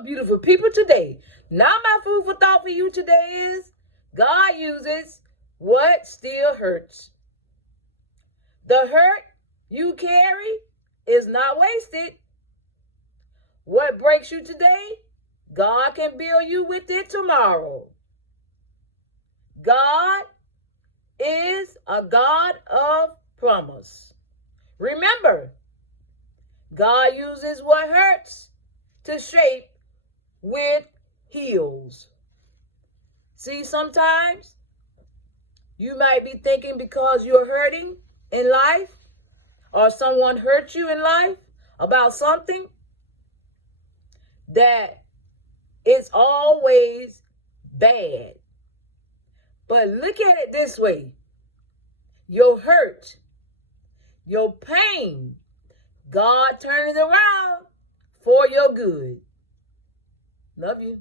Well, beautiful people, today, now my food for thought for you today is God uses what still hurts. The hurt you carry is not wasted. What breaks you today, God can build you with it tomorrow. God is a God of promise. Remember, God uses what hurts to shape with heals. See, sometimes you might be thinking because you're hurting in life or someone hurt you in life about something that it's always bad. But look at it this way. Your hurt, your pain, God turns it around for your good. Love you.